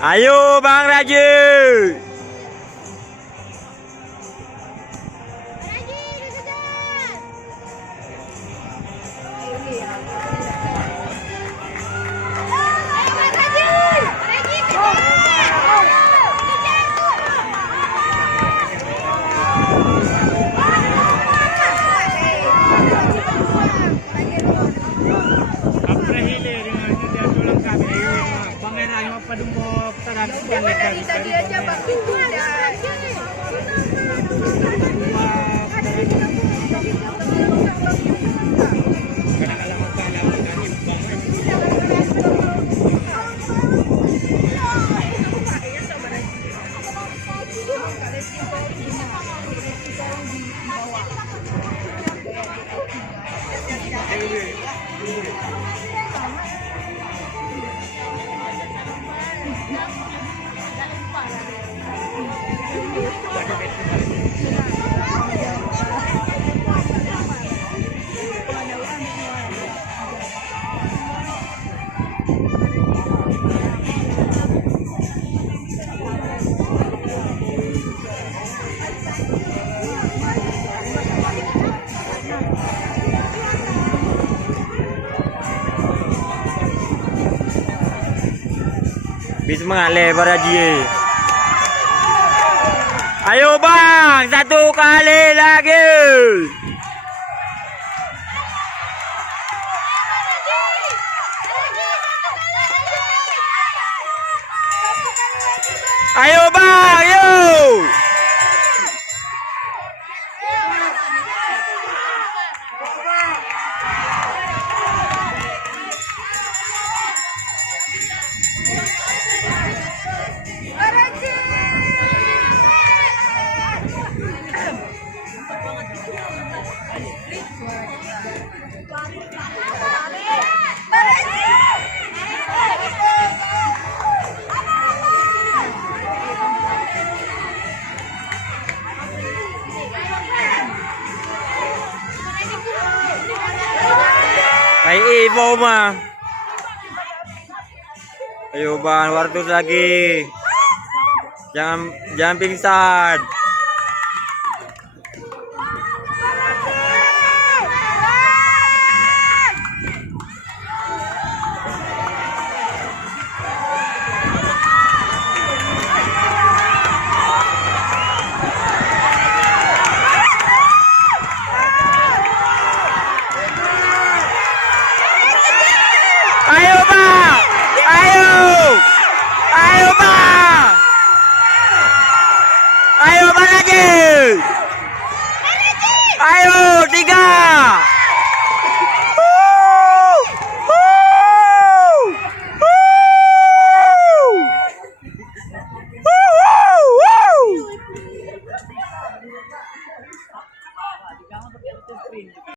Ayo Bang Raji. Tadi aja Bang Bis mengalir para Haji. Ayo Bang, satu kali lagi. Ayo Bang, ayo. Kayak Ivo mah. Ayo Bang, wartus lagi. Jangan pingsan. Ayo Bang, ayo Bang, ayo Bang lagi, ayo 3.